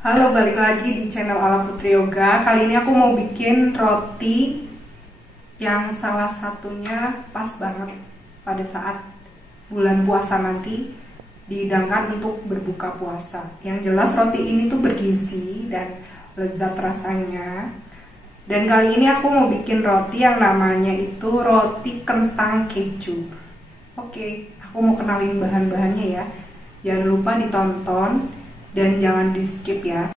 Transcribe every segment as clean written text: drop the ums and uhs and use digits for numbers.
Halo, balik lagi di channel Ala Putri Yoga. Kali ini aku mau bikin roti yang salah satunya pas banget pada saat bulan puasa nanti, dihidangkan untuk berbuka puasa. Yang jelas roti ini tuh bergizi dan lezat rasanya. Dan kali ini aku mau bikin roti yang namanya itu roti kentang keju. Oke, aku mau kenalin bahan-bahannya ya. Jangan lupa ditonton dan jangan di skip ya.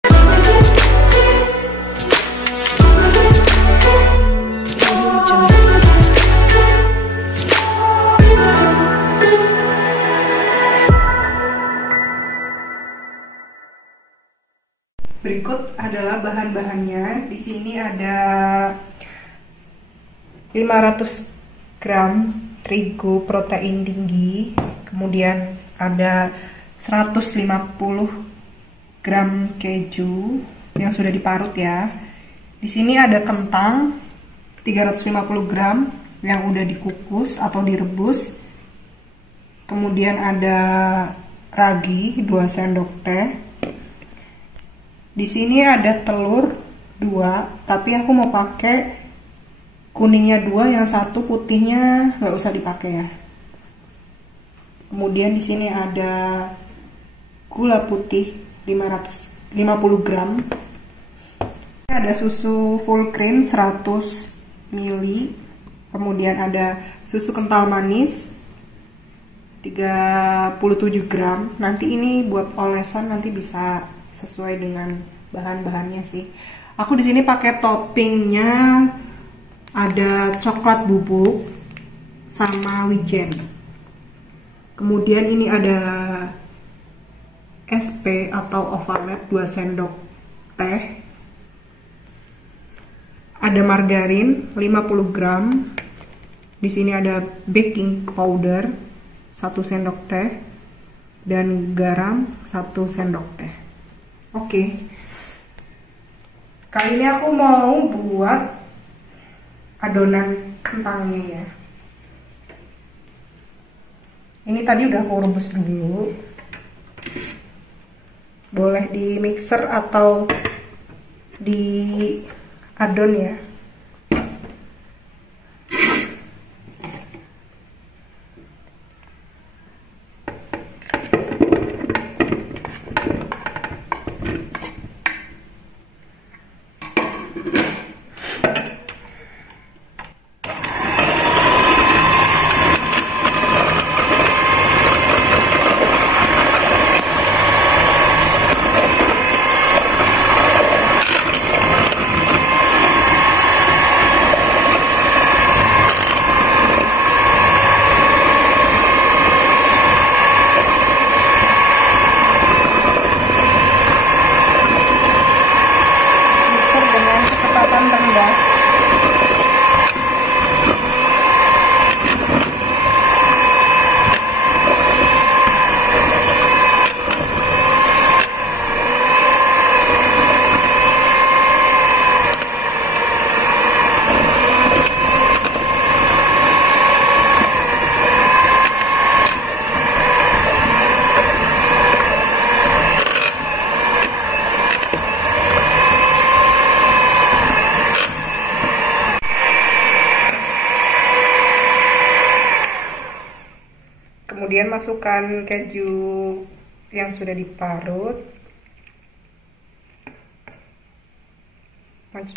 Berikut adalah bahan-bahannya. Di sini ada 500 gram terigu protein tinggi, kemudian ada 150 gram keju yang sudah diparut ya. Di sini ada kentang 350 gram yang udah dikukus atau direbus. Kemudian ada ragi 2 sendok teh. Di sini ada telur 2, tapi aku mau pakai kuningnya 2, yang satu putihnya nggak usah dipakai ya. Kemudian di sini ada gula putih 550 gram. Ada susu full cream 100 ml. Kemudian ada susu kental manis 37 gram. Nanti ini buat olesan, nanti bisa sesuai dengan bahan-bahannya sih. Aku di sini pakai toppingnya ada coklat bubuk sama wijen. Kemudian ini ada SP atau ovalet 2 sendok teh. Ada margarin 50 gram. Di sini ada baking powder 1 sendok teh dan garam 1 sendok teh. Oke. Kali ini aku mau buat adonan kentangnya ya. Ini tadi udah aku rebus dulu. Boleh di mixer atau di adon ya. Kemudian masukkan keju yang sudah diparut.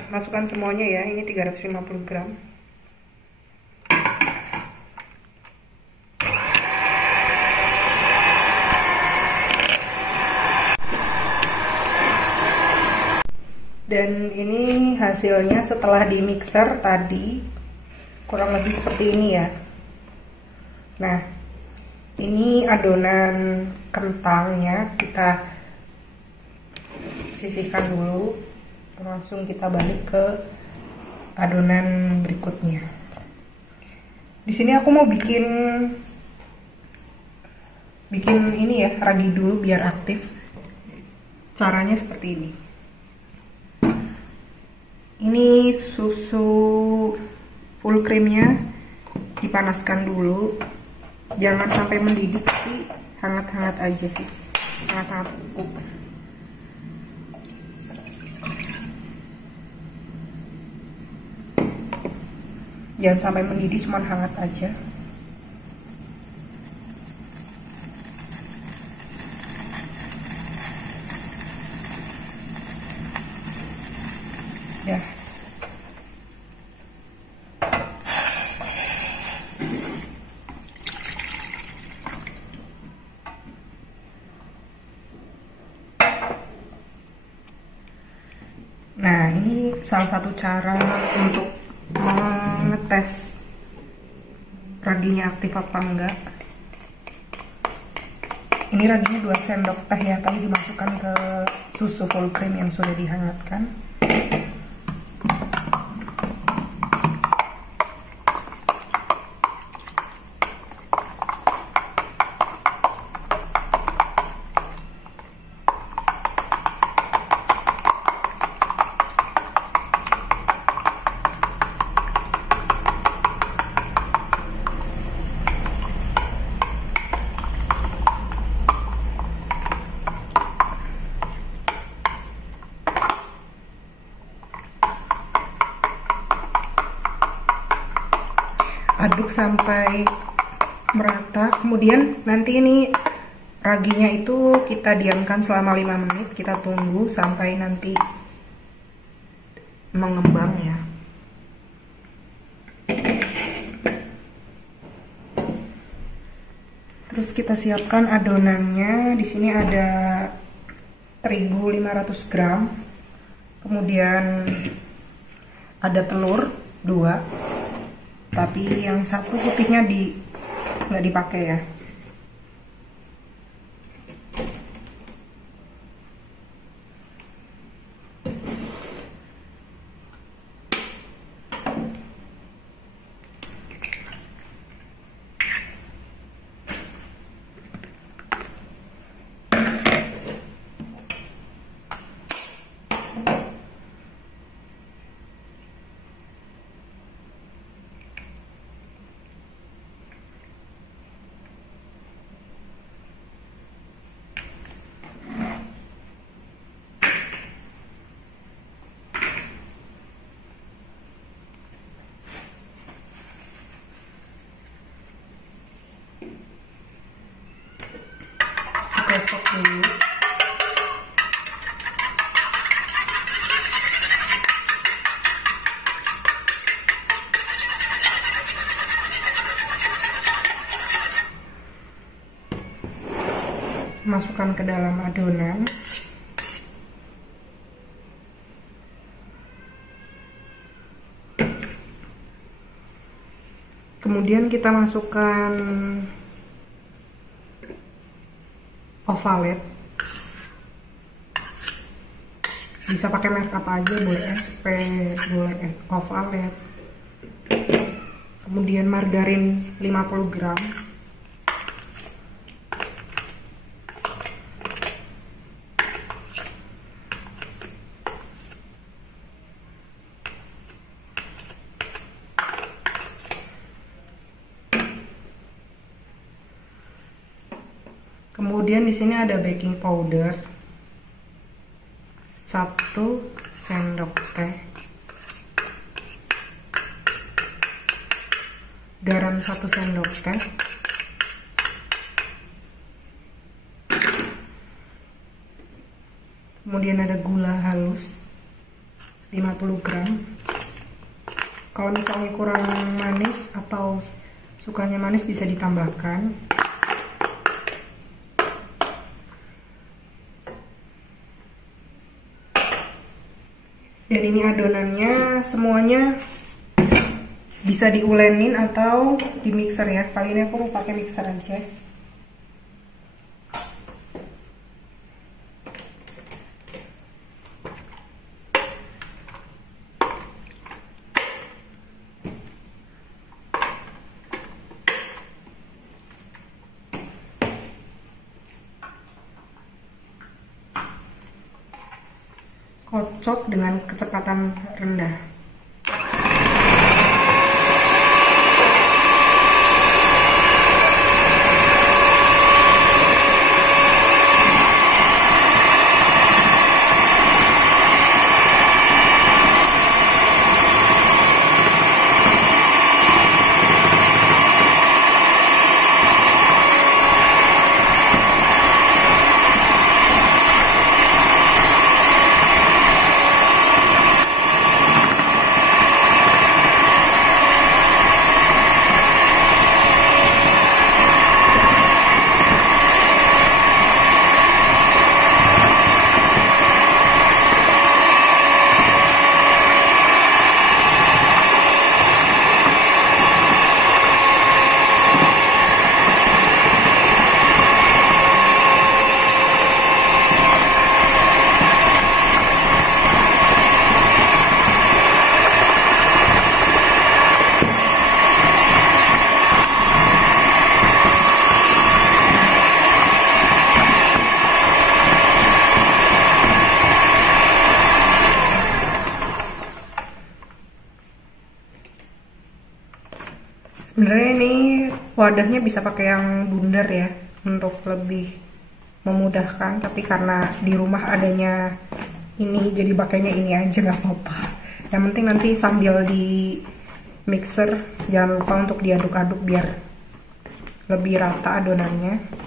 Masukkan semuanya ya, ini 350 gram. Dan ini hasilnya setelah di mixer tadi, kurang lebih seperti ini ya. Nah, ini adonan kentangnya kita sisihkan dulu, langsung kita balik ke adonan berikutnya. Di sini aku mau bikin ini ya, ragi dulu biar aktif. Caranya seperti ini. Ini susu full creamnya dipanaskan dulu. Jangan sampai mendidih, tapi hangat-hangat aja sih, hangat-hangat empuk. Jangan sampai mendidih, cuma hangat aja. Ya. Nah, ini salah satu cara untuk mengetes raginya aktif apa enggak. Ini raginya 2 sendok teh ya, tadi dimasukkan ke susu full cream yang sudah dihangatkan. Aduk sampai merata, kemudian nanti ini raginya itu kita diamkan selama 5 menit, kita tunggu sampai nanti mengembang ya. Terus kita siapkan adonannya. Di sini ada terigu 500 gram, kemudian ada telur 2. Tapi yang satu putihnya nggak dipakai ya. Kocok dulu. Masukkan ke dalam adonan. Kemudian kita masukkan ovalet, bisa pakai merek apa aja, boleh SP, boleh ovalet. Kemudian margarin 50 gram, kemudian di sini ada baking powder 1 sendok teh, garam 1 sendok teh, kemudian ada gula halus 50 gram. Kalau misalnya kurang manis atau sukanya manis bisa ditambahkan. Dan ini adonannya semuanya bisa diulenin atau di mixer ya. Kali ini aku mau pakai mixer aja. Kocok dengan kecepatan rendah. Sebenarnya ini wadahnya bisa pakai yang bundar ya untuk lebih memudahkan, tapi karena di rumah adanya ini jadi pakainya ini aja, nggak apa-apa. Yang penting nanti sambil di mixer jangan lupa untuk diaduk-aduk biar lebih rata adonannya.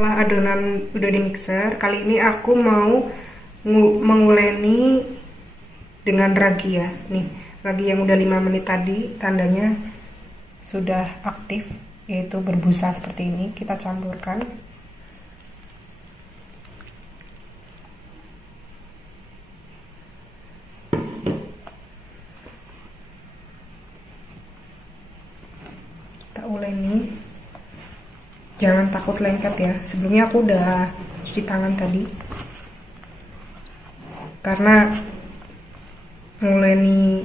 Setelah adonan udah di mixer, kali ini aku mau menguleni dengan ragi ya. Nih, ragi yang udah 5 menit tadi tandanya sudah aktif, yaitu berbusa seperti ini. Kita campurkan. Kita uleni. Jangan takut lengket ya. Sebelumnya aku udah cuci tangan tadi. Karena nguleni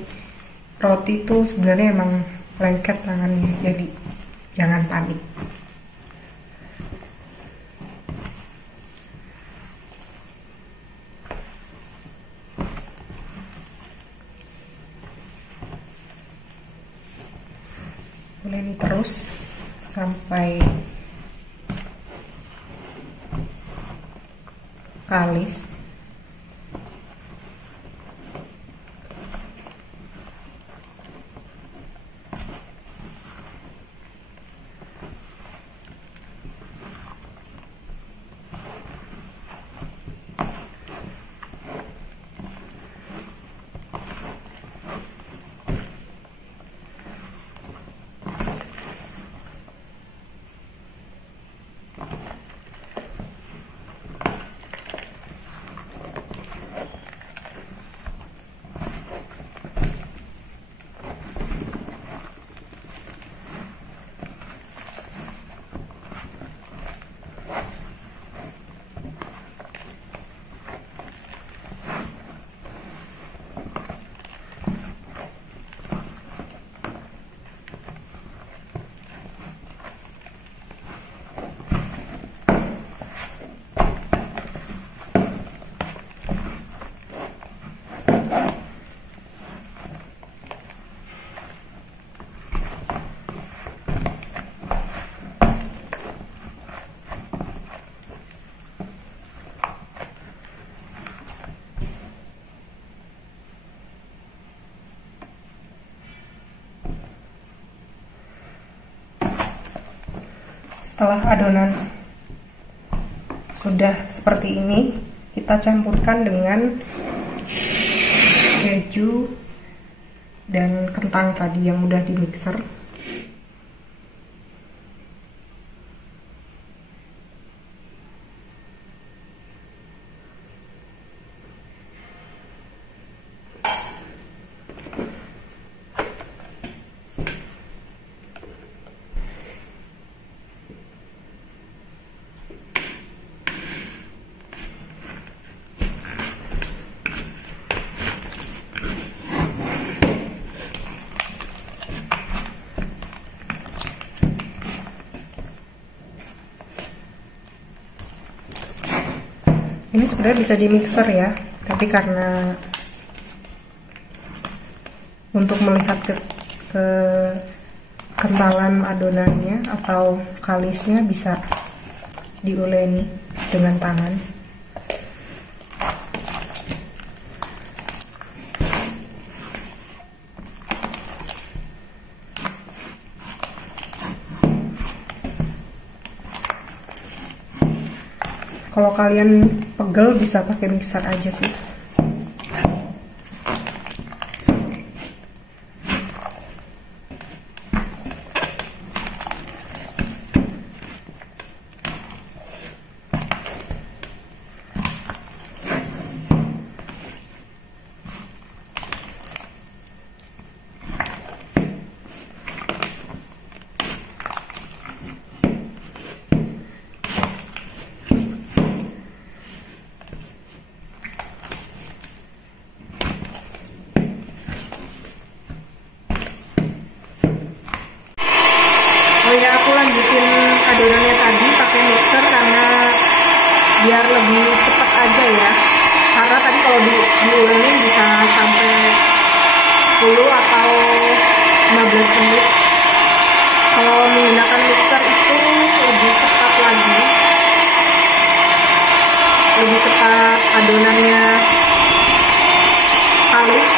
roti itu sebenarnya emang lengket tangannya. Jadi jangan panik. Uleni terus sampai kalis. Setelah adonan sudah seperti ini, kita campurkan dengan keju dan kentang tadi yang udah di mixer. Ini sebenarnya bisa di mixer ya, tapi karena untuk melihat ke kentalan adonannya atau kalisnya bisa diuleni dengan tangan. Kalau kalian pegel bisa pakai mixer aja sih. Ya, aku lanjutin adonannya tadi pakai mixer karena biar lebih cepat aja ya. Karena tadi kalau diulenin bisa sampai 10 atau 15 menit. Kalau menggunakan mixer itu lebih cepat lagi, lebih cepat adonannya halus.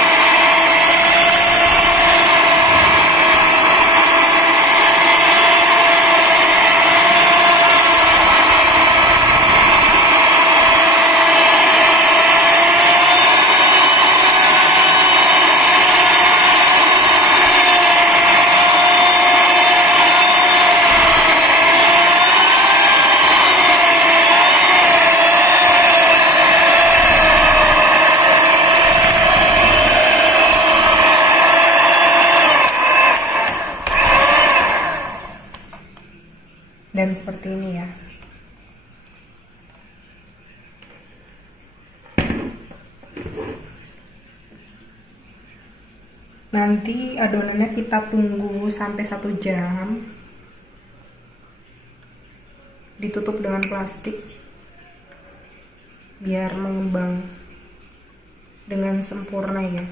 Dan seperti ini ya. Nanti adonannya kita tunggu sampai 1 jam. Ditutup dengan plastik biar mengembang dengan sempurna ya.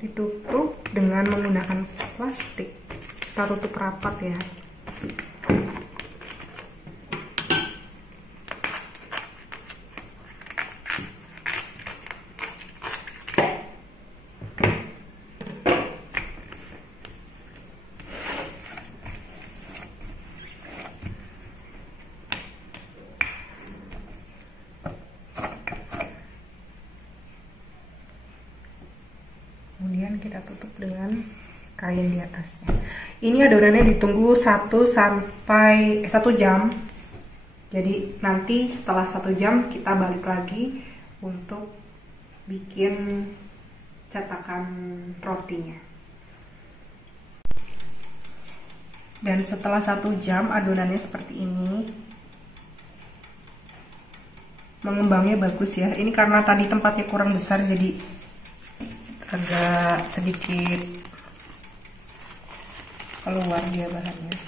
Ditutup dengan menggunakan plastik. Kita tutup rapat ya. Kemudian kita tutup dengan kain di atasnya. Ini adonannya ditunggu 1 jam. Jadi nanti setelah 1 jam kita balik lagi untuk bikin cetakan rotinya. Dan setelah 1 jam adonannya seperti ini. Mengembangnya bagus ya. Ini karena tadi tempatnya kurang besar jadi agak sedikit keluar dia bahannya.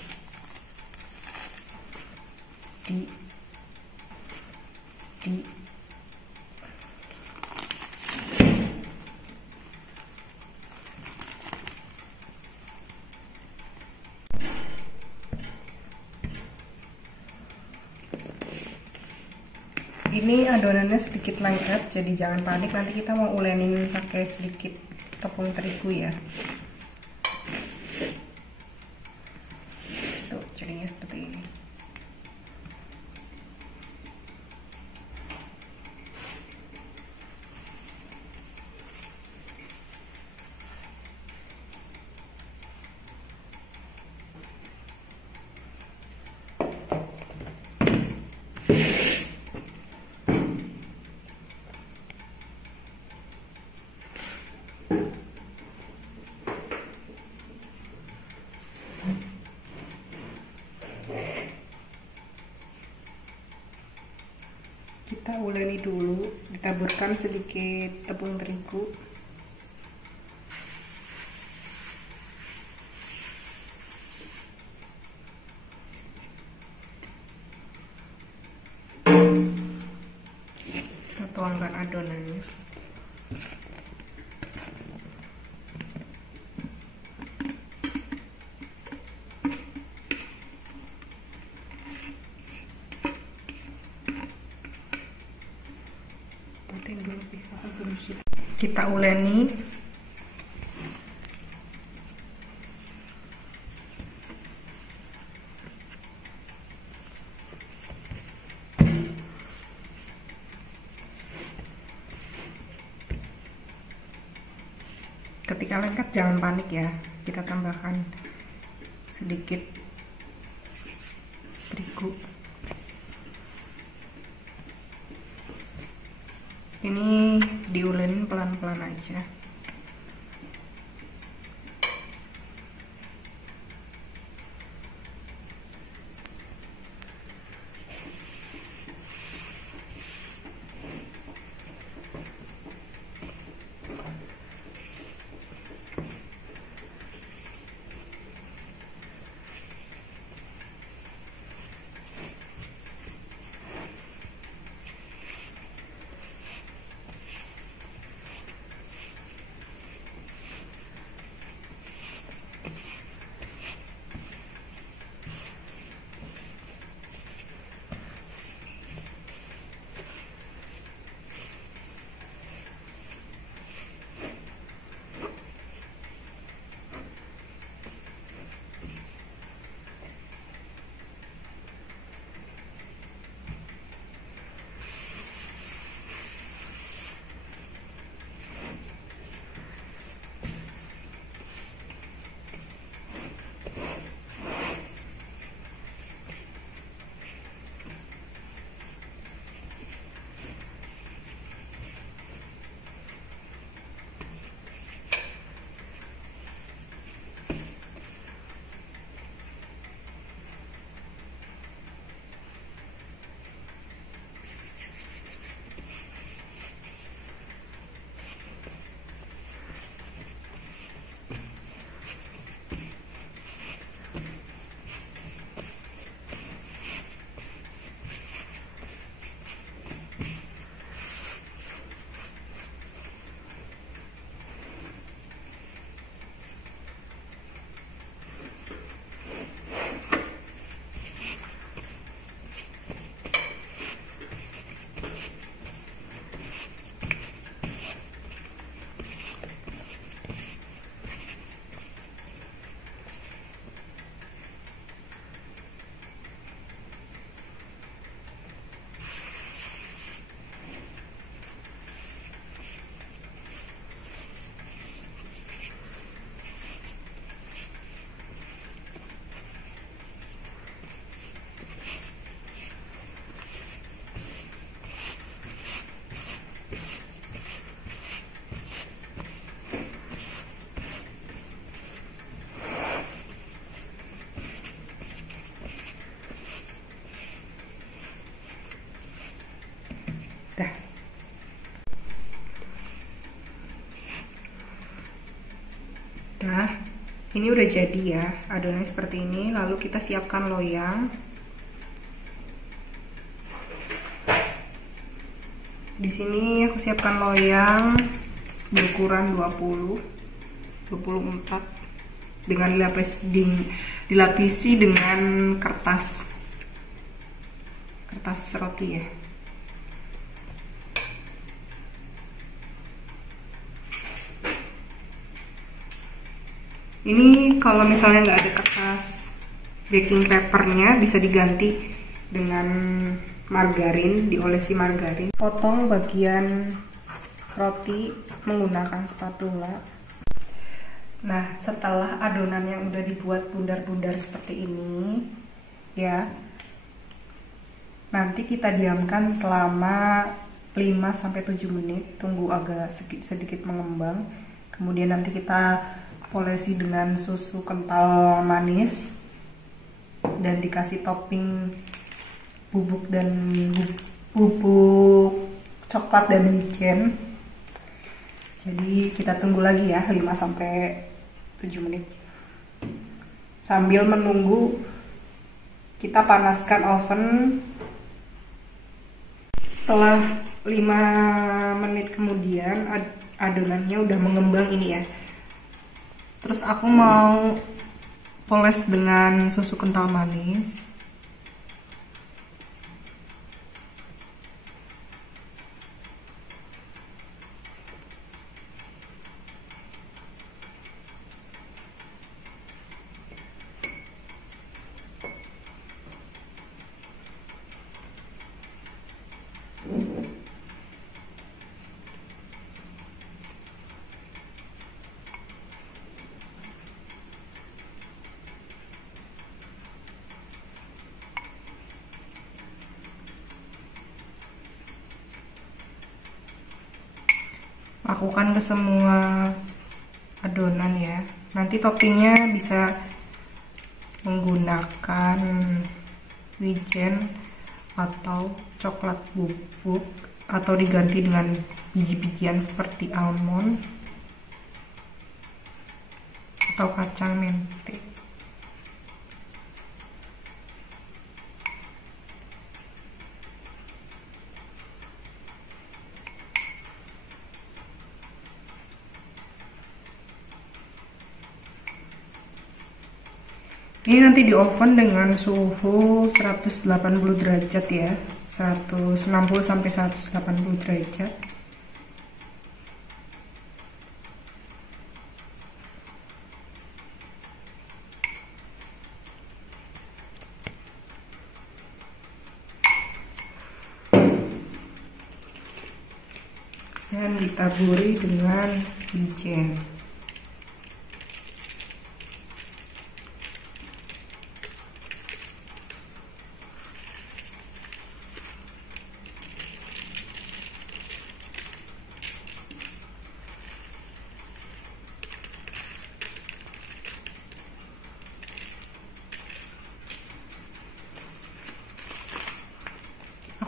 Ini adonannya sedikit lengket, jadi jangan panik, nanti kita mau ulenin pakai sedikit tepung terigu ya. Tuh jadinya seperti ini. Kita uleni dulu, ditaburkan sedikit tepung terigu. Kita tuangkan adonannya. Kita uleni. Ketika lengket jangan panik ya. Kita tambahkan sedikit terigu. Ini diulenin pelan-pelan aja. Dah. Nah, ini udah jadi ya adonannya seperti ini. Lalu kita siapkan loyang. Di sini aku siapkan loyang berukuran 24 dengan dilapisi dengan kertas roti ya. Ini kalau misalnya nggak ada kertas baking papernya bisa diganti dengan margarin, diolesi margarin. Potong bagian roti menggunakan spatula. Nah, setelah adonan yang udah dibuat bundar-bundar seperti ini, ya, nanti kita diamkan selama 5-7 menit, tunggu agak sedikit mengembang. Kemudian nanti kita polesi dengan susu kental manis dan dikasih topping bubuk coklat dan wijen. Jadi kita tunggu lagi ya 5-7 menit. Sambil menunggu kita panaskan oven. Setelah 5 menit kemudian adonannya udah mengembang ini ya. Terus aku mau poles dengan susu kental manis. Lakukan ke semua adonan ya. Nanti toppingnya bisa menggunakan wijen atau coklat bubuk atau diganti dengan biji-bijian seperti almond atau kacang mente. Ini nanti di oven dengan suhu 180 derajat ya, 160 sampai 180 derajat. Dan ditaburi dengan wijen.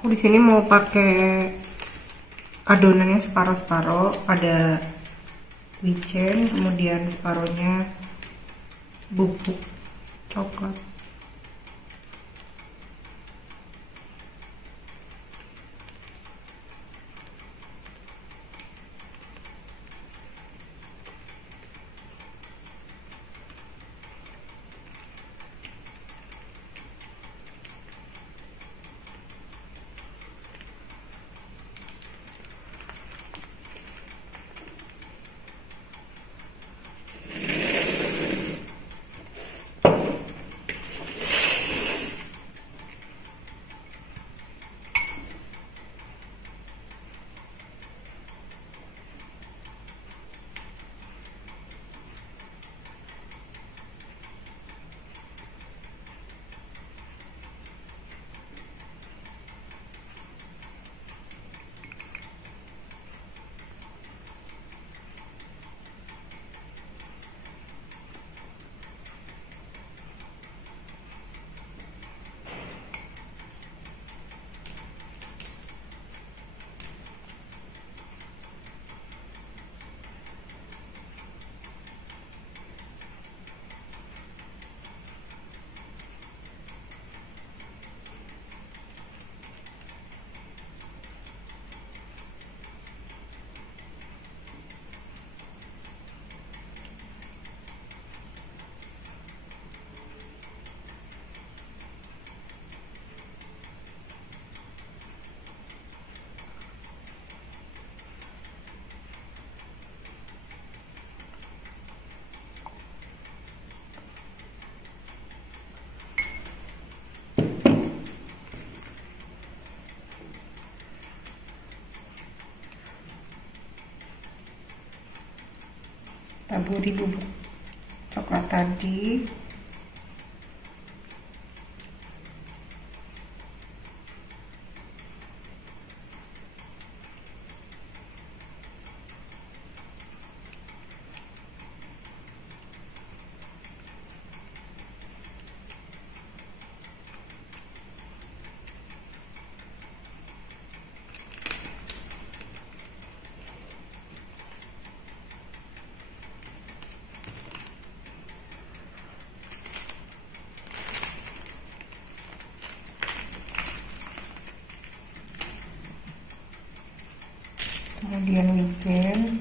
Aku di sini mau pakai adonannya separuh-separuh, ada wijen, kemudian separuhnya bubuk coklat. taburi bubuk coklat tadi. Kemudian wijen,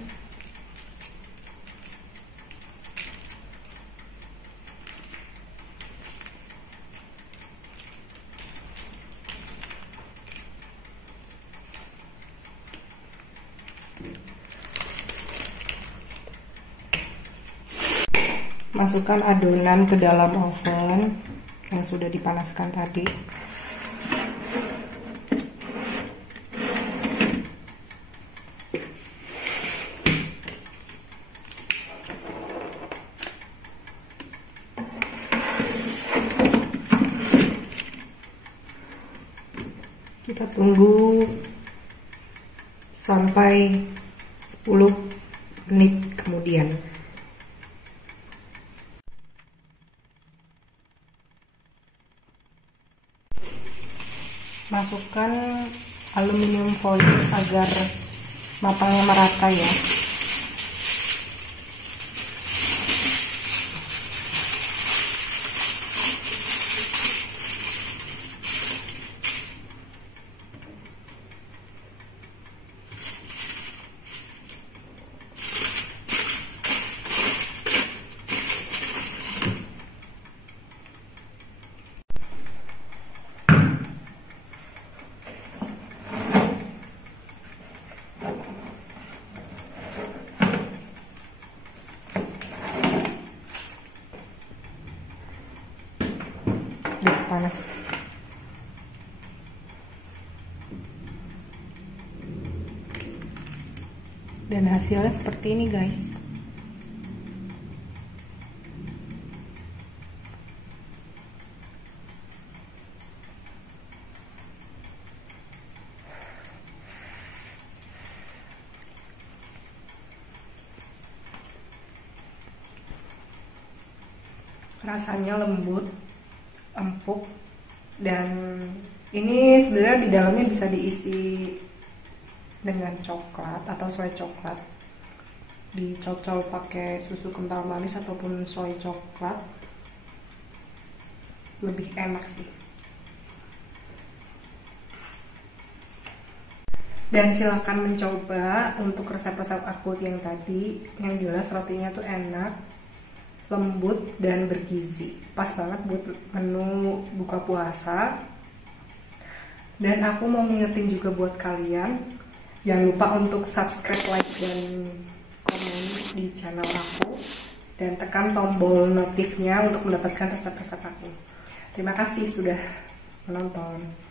masukkan adonan ke dalam oven yang sudah dipanaskan tadi. Kita tunggu sampai 10 menit kemudian. Masukkan aluminium foil agar matangnya merata ya. Panas. Dan hasilnya seperti ini guys. Rasanya lembut, empuk, dan ini sebenarnya di dalamnya bisa diisi dengan coklat atau soy coklat, dicocol pakai susu kental manis ataupun soy coklat, lebih enak sih. Dan silahkan mencoba untuk resep-resep aku yang tadi. Yang jelas rotinya tuh enak, lembut, dan bergizi. Pas banget buat menu buka puasa. Dan aku mau ngingetin juga buat kalian, jangan lupa untuk subscribe, like, dan komen di channel aku, dan tekan tombol notifnya untuk mendapatkan resep-resep aku. Terima kasih sudah menonton.